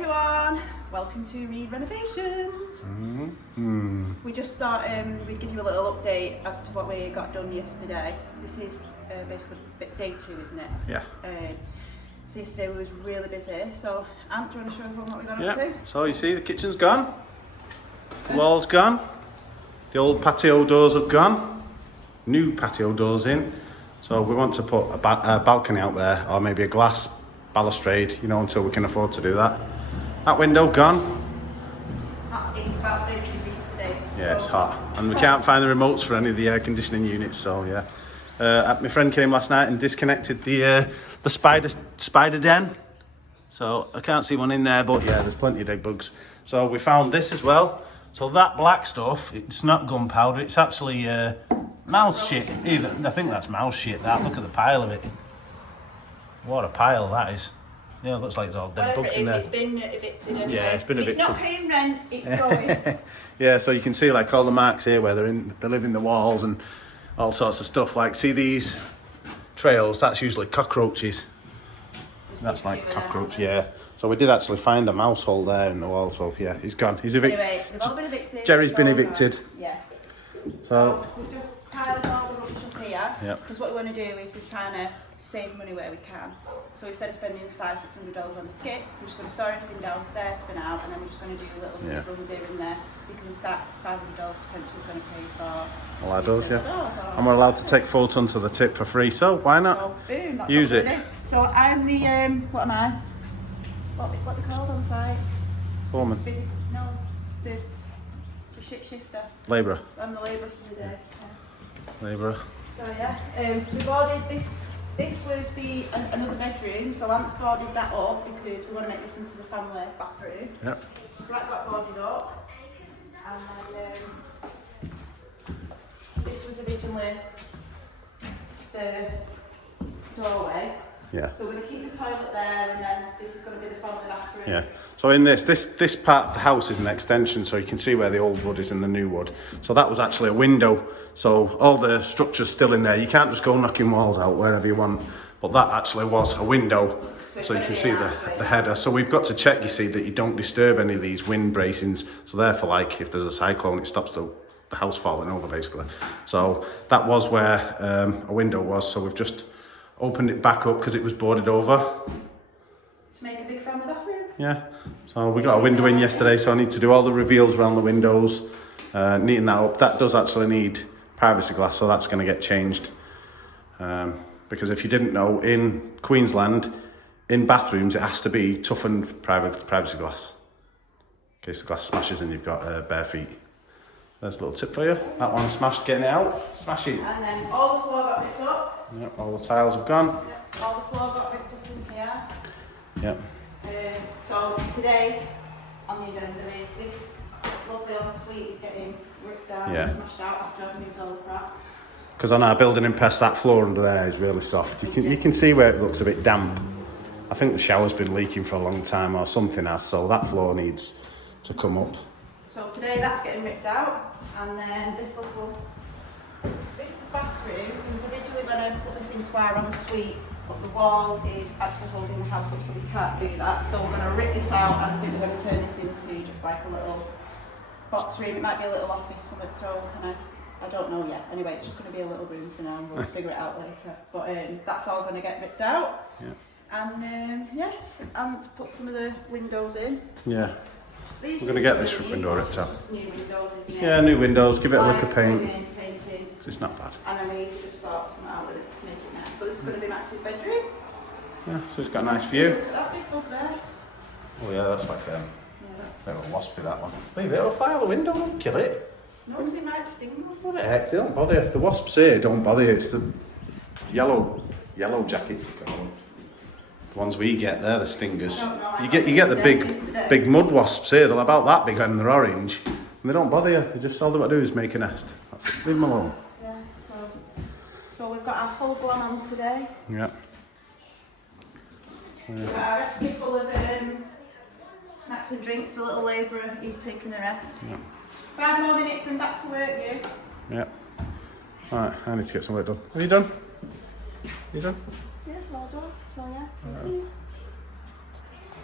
everyone, welcome to Renovations. We just thought we'd give you a little update as to what we got done yesterday. This is basically day 2, isn't it? Yeah. So yesterday we was really busy. So Ant, do you want to show everyone what we got up to? So you see the kitchen's gone, the wall's gone, the old patio doors have gone, new patio doors in. So we want to put a balcony out there, or maybe a glass balustrade, you know, until we can afford to do that. That window gone. It's about 30 degrees today. Yeah, it's hot. And we can't find the remotes for any of the air conditioning units, so yeah. My friend came last night and disconnected the spider den. So I can't see one in there, but yeah, there's plenty of dead bugs. So we found this as well. So that black stuff, it's not gunpowder, it's actually mouse shit. Even I think that's mouse shit, that. Look at the pile of it. What a pile that is. Yeah, it looks like there's all dead bugs in there. It's been evicted anyway. Yeah, it's been evicted. It's not paying rent, it's going. Yeah, so you can see like all the marks here where they live in the walls and all sorts of stuff. Like, see these trails? That's usually cockroaches. That's like cockroach, yeah. So we did actually find a mouse hole there in the wall, so yeah, he's gone. He's evicted. Anyway, they've all been evicted. Jerry's been evicted. Yeah. So we've just piled all the rubbish up here. Yeah. Because what we want to do is we're trying to save money where we can. So instead of spending $500-600 on a skip, we're just going to store everything downstairs for now, and then we're just going to do little tip rooms here and there, because that $500 potentially is going to pay for ladders, yeah. And we're allowed to take 4 tons of the tip for free, so why not? So boom, that's use it. So I'm the what am I? What they called on site? Foreman. No, the shit shifter. Labourer. I'm the labourer for the day. Yeah. Labourer. So yeah, so we boarded this. This was another bedroom, so Ant's boarded that up because we want to make this into the family bathroom. Yep. So that got boarded up, and then this was originally the doorway. Yeah. So we're going to keep the toilet there, and then this is going to be the family bathroom. Yeah. So in this part of the house is an extension, so you can see where the old wood is and the new wood. So that was actually a window. So all the structure's still in there. You can't just go knocking walls out wherever you want. But that actually was a window. So you can see the header. So we've got to check, you see, that you don't disturb any of these wind bracings. So therefore, like, if there's a cyclone, it stops the house falling over, basically. So that was where a window was. So we've just opened it back up because it was boarded over. To make a big family bathroom? Yeah. So we got a window in yesterday, so I need to do all the reveals around the windows, neaten that up. That does actually need privacy glass, so that's going to get changed. Because if you didn't know, in Queensland, in bathrooms, it has to be toughened privacy glass. In case the glass smashes and you've got bare feet. There's a little tip for you. That one smashed, getting it out. Smash it. And then all the floor got ripped up. Yep, all the tiles have gone. Yep, all the floor got ripped up in here. Yep. So today on the agenda is this lovely old suite is getting ripped down and smashed out after I've moved all the crap. Because on our building in Pest, that floor under there is really soft. You can see where it looks a bit damp. I think the shower's been leaking for a long time or something has, so that floor needs to come up. So today that's getting ripped out, and then this bathroom, it was originally going to put this into our ensuite, but the wall is actually holding the house up, so we can't do that. So we're going to rip this out, and I think we're going to turn this into just like a little box room. It might be a little office, something to throw, and I don't know yet. Anyway, it's just going to be a little room for now, and we'll figure it out later. But that's all going to get ripped out. Yeah. And yes, and put some of the windows in. Yeah. We're going to get this window ripped out. New windows, isn't it? Yeah, new windows, give it a lick of paint. Painting. It's not bad. And then we need to just sort something out with it to make it nice. But this is going to be Max's bedroom. Yeah, so it's got a nice view. Look at that big bug there. Oh yeah, that's like a bit of a waspy, that one. Leave it, it'll fly out the window, don't kill it. No, because it might sting us. What the heck, they don't bother. The wasps here don't bother you, it's the yellow jackets that go on. The ones we get, they're the stingers. You get the big mud wasps here, they're about that big and they're orange. And they don't bother you, they just, all they want to do is make a nest. That's it, leave them alone. Yeah, so we've got our full blown on today. Yeah. We've got our rest full of snacks and drinks. The little labourer, he's taking a rest. Yeah. 5 more minutes and back to work, you. Yeah. Alright, I need to get some work done. Are you done? You done? Yeah, well done. So yeah, see you soon.